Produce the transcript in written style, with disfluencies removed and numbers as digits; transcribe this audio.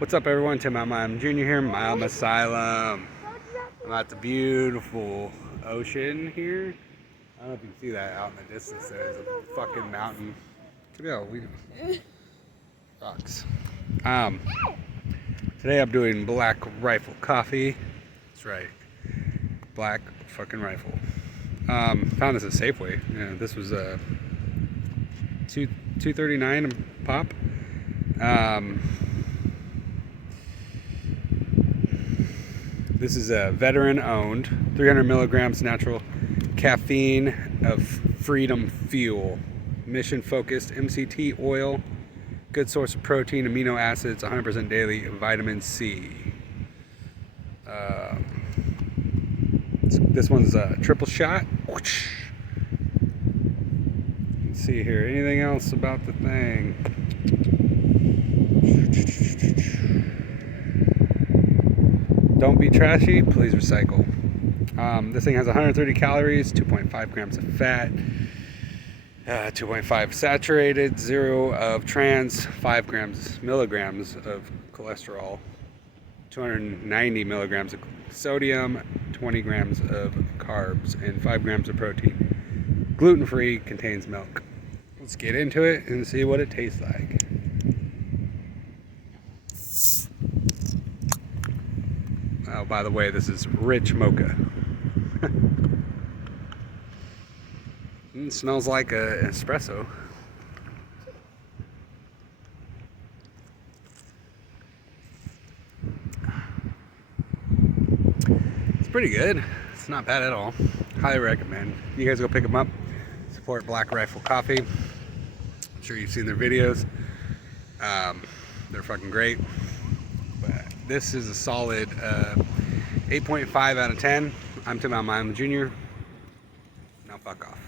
What's up, everyone? Tim I'm Junior here, Mild Asylum. I'm at the beautiful ocean here. I don't know if you can see that out in the distance. There's a fucking mountain. Check it out. Rocks. Today I'm doing Black Rifle coffee. That's right, Black fucking Rifle. Found this at Safeway. Yeah, this was $2.39 a pop. This is a veteran-owned, 300 milligrams natural caffeine of freedom fuel, mission-focused MCT oil, good source of protein, amino acids, 100% daily vitamin C. This one's a triple shot. Let's see here. Anything else about the thing? Don't be trashy, please recycle. This thing has 130 calories, 2.5 grams of fat, 2.5 saturated, 0 of trans, 5 milligrams of cholesterol, 290 milligrams of sodium, 20 grams of carbs, and 5 grams of protein. Gluten-free, contains milk. Let's get into it and see what it tastes like. Oh, by the way, this is rich mocha. It smells like an espresso. It's pretty good. It's not bad at all. Highly recommend. You guys go pick them up. Support Black Rifle Coffee. I'm sure you've seen their videos. They're fucking great. But this is a solid 8.5 out of 10. I'm Tim Jr. Now fuck off.